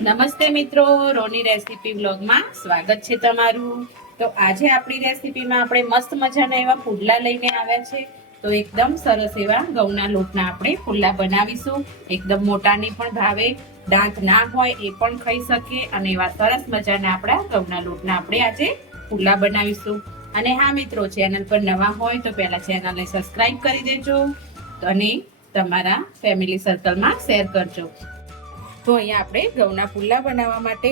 નમસ્તે મિત્રો, રોની રેસીપી વ્લોગમાં સ્વાગત છે તમારું। તો આજે આપણી રેસીપીમાં આપણે મસ્ત મજાના એવા પુડલા લઈને આવ્યા છે। તો એકદમ સરસ એવા ઘઉંના લોટના આપણે પુડલા બનાવીશું। એકદમ મોટાને પણ ભાવે, દાંત ના હોય એ પણ ખાઈ શકે અને એવા સરસ મજાના આપણા ઘઉંના લોટના આપણે આજે પુડલા બનાવીશું। અને હા મિત્રો, ચેનલ પર નવા હોય તો પહેલા ચેનલને સબસ્ક્રાઇબ કરી દેજો અને તમારા ફેમિલી સર્કલમાં શેર કરજો। તો અહીંયા આપણે ઘઉંના પુડલા બનાવવા માટે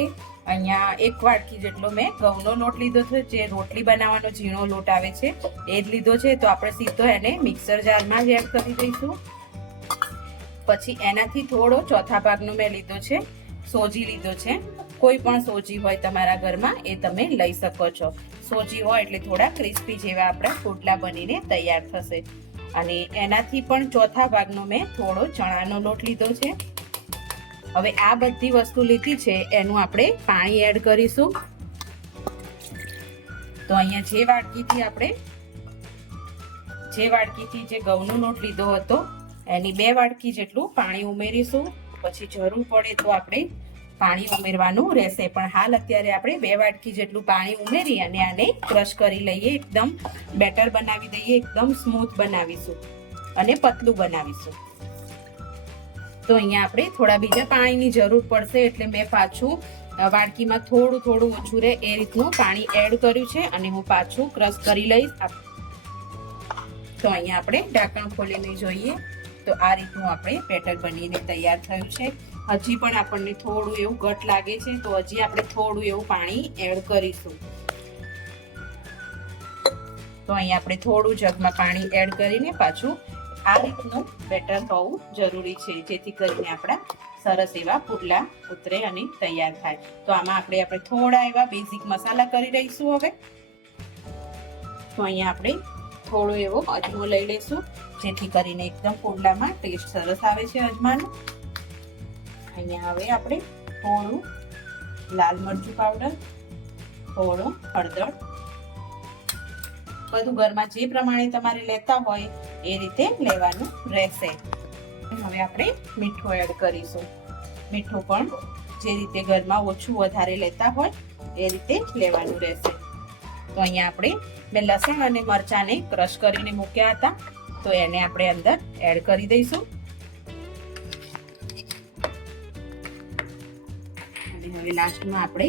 અહીંયા 1 વાટકી જેટલો મેં ઘઉંનો લોટ લીધો છે। જે રોટલી બનાવવાનો ઝીણો લોટ આવે છે એ જ લીધો છે। તો આપણે સીધો એને મિક્સર જારમાં જ એડ કરી દઈશું। પછી એનાથી થોડો ચોથા ભાગનો મેં લીધો છે સોજી લીધો છે। કોઈ પણ સોજી હોય તમારા ઘરમાં એ તમે લઈ શકો છો। સોજી હોય એટલે થોડા ક્રિસ્પી જેવા આપણા પુડલા બનીને તૈયાર થશે। અને એનાથી પણ ચોથા ભાગનો મેં થોડો ચણાનો લોટ લીધો છે। હવે આ બધી વસ્તુ લીધી છે એનું આપણે પાણી એડ કરીશું। તો અહીંયા જે વાટકીથી જે ઘઉંનો લોટ લીધો હતો એની 2 વાટકી જેટલું પાણી ઉમેરીશું। પછી જરૂર પડે તો આપણે પાણી ઉમેરવાનું રહેશે, પણ હાલ અત્યારે આપણે 2 વાટકી જેટલું પાણી ઉમેરી અને આને ક્રશ કરી લઈએ। એકદમ બેટર બનાવી દઈએ, એકદમ સ્મૂથ બનાવીશું અને પતલું બનાવીશું। તો અહીંયા આપણે થોડા બીજા પાણીની જરૂર પડશે, એટલે મેં પાછું વાડકીમાં થોડું ઓછું રહે એ રીતનું પાણી એડ કર્યું છે અને હું પાછું ક્રશ કરી લઈશ। તો અહીંયા આપણે ઢાંકણ ખોલીને જોઈએ તો આ રીતનું આપણે બેટર બનીને તૈયાર થયું છે। હજી પણ આપણને થોડું એવું ઘટ લાગે છે, તો હજી આપણે થોડું એવું પાણી એડ કરીશું। તો અહીંયા આપણે થોડું જગમાં પાણી એડ કરીને પાછું આ રીતનું બેટર હોવું જરૂરી છે, જેથી કરીને આપણા સરસ એવા પુડલા ઉતરે અને તૈયાર થાય। તો આમાં આપણે થોડા એવા બેઝિક મસાલા કરી રહીશું। હવે તો અહીંયા આપણે થોડો એવો અજમો લઈ લઈશું, જેથી કરીને એકદમ પુડલામાં ટેસ્ટ સરસ આવે છે અજમાનો। અહીંયા હવે આપણે થોડું લાલ મરચું પાવડર, થોડો હળદર, બધું ઘરમાં જે પ્રમાણે તમારે લેતા હોય એ રીતે લેવાનું રહેશે। હવે આપણે મીઠું એડ કરીશું। મીઠું પણ જે રીતે ઘરમાં ઓછું વધારે લેતા હોય એ રીતે લેવાનું રહેશે। તો અહીંયા આપણે મેં લસણ અને મરચાંને ક્રશ કરીને મૂક્યા હતા, તો એને આપણે અંદર એડ કરી દઈશું। અને હવે લાસ્ટમાં આપણે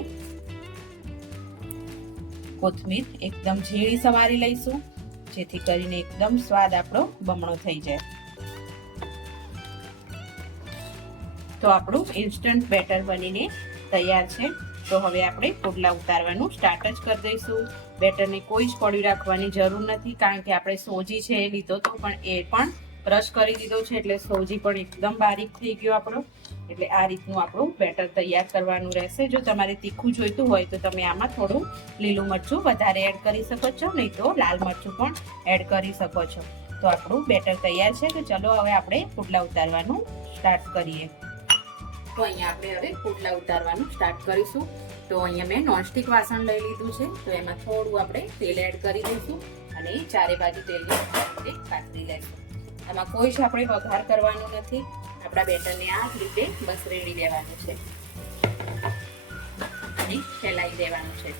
કોથમીર એકદમ ઝીણી સમારી લઈશું, જેથી કરીને એકદમ સ્વાદ આપણો બમણો થઈ જાય। તો આપણું ઇન્સ્ટન્ટ બેટર બનીને તૈયાર છે। તો હવે આપણે પુડલા ઉતારવાનું સ્ટાર્ટ જ કરી દઈશું। બેટરને કોઈ જ પડ્યું રાખવાની જરૂર નથી, કારણ કે આપણે સોજી છે એ લીધો તો પણ એ પણ ક્રશ કરી દીધો છે, એટલે સોજી પણ એકદમ બારીક થઈ ગયો આપણો। એટલે આ રીતનું આપણું બેટર તૈયાર કરવાનું રહેશે। જો તમારે તીખું જોઈતું હોય તો તમે આમાં થોડું લીલું મરચું વધારે એડ કરી શકો છો, નહીં તો લાલ મરચું પણ એડ કરી શકો છો। તો આપણું બેટર તૈયાર છે। તો ચલો હવે આપણે પુડલા ઉતારવાનું સ્ટાર્ટ કરીએ। તો અહીંયા આપણે હવે પુડલા ઉતારવાનું સ્ટાર્ટ કરીશું। તો અહીંયા મેં નોનસ્ટિક વાસણ લઈ લીધું છે, તો એમાં થોડું આપણે તેલ એડ કરી દઈશું અને ચારે બાજુ તેલને કાતરી લઈશું। આમાં કોઈ જ આપણે વઘાર કરવાનું નથી, આપણા બેટરને આ રીતે બસ રેડી દેવાનું છે અને ફેલાઈ દેવાનું છે।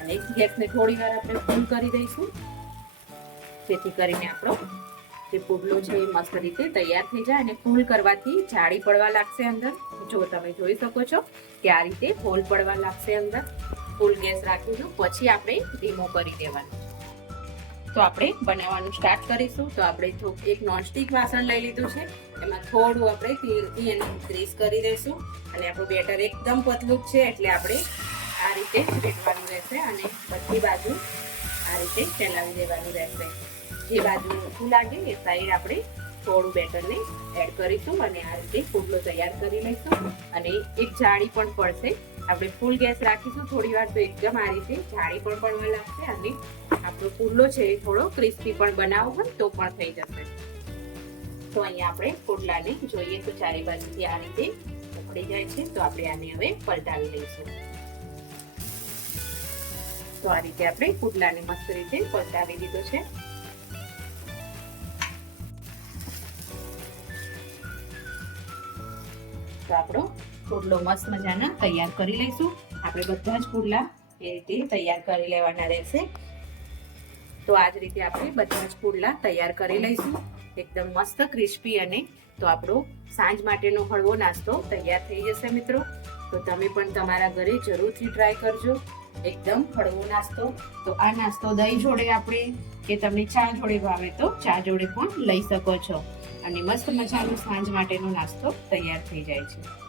અને ગેસને થોડી વાર આપણે ફૂલ કરી દઈશું, જેથી કરીને આપણો જે પુડલો છે એ મસ્ત રીતે તૈયાર થઈ જાય। અને ફૂલ કરવાથી જાળી પડવા લાગશે અંદર। જો તમે જોઈ શકો છો કે આ રીતે હોલ પડવા લાગશે અંદર। ફૂલ ગેસ રાખીશું, પછી આપણે ધીમો કરી દેવાનું। તો આપણે બનાવવાનું સ્ટાર્ટ કરીશું। તો આપણે એક નોનસ્ટિક વાસણ લઈ લીધું છે, એમાં થોડું આપણે તેલથી એને ગ્રીસ કરી દઈશું। અને આપણું બેટર એકદમ પતલું જ છે, એટલે આપણે આ રીતે ફેટવાનું રહેશે અને બધી બાજુ આ રીતે ફેલાવી દેવાનું રહેશે। જે બાજુ ઊંચું લાગે એ સાઈડ આપણે થોડું બેટરને એડ કરીશું અને આ રીતે પુડલો તૈયાર કરી લઈશું। અને એક જાળી પણ પડશે, આપણે ફૂલ ગેસ રાખીશું થોડી વાર, તો એકદમ આ રીતે જાળી પણ પડવા લાગશે અને આપણો પુડલો છે એ થોડો ક્રિસ્પી પણ બનાવવો હોય તો પણ થઈ જશે। તો અહીંયા આપણે પુડલાને જોઈએ તો ચારે બાજુથી આ રીતે ઉકળી જાય છે, તો આપણે આને હવે પલટાવી લઈશું। તો આ રીતે આપણે પુડલાને મસ્ત રીતે પલટાવી દીધો છે। તો આપણો પુડલો મસ્ત મજાના તૈયાર કરી લઈશું. આપણે બધા જ પુડલા એ રીતે તૈયાર કરી લેવાના રહેશે. તો આ જ રીતે આપણે બધા જ પુડલા તૈયાર કરી લઈશું. એકદમ મસ્ત ક્રિસ્પી અને તો આપણો સાંજ માટેનો હળવો નાસ્તો તૈયાર થઈ જશે મિત્રો. તો તમે પણ તમારા ઘરે જરૂરથી ટ્રાય કરજો. એકદમ હળવો નાસ્તો. તો આ નાસ્તો દહીં જોડે આપણે કે તમને ચા જોડે ભાવે તો ચા જોડે પણ લઈ શકો છો અને મસ્ત મજાનો સાંજ માટેનો નાસ્તો તૈયાર થઈ જાય છે.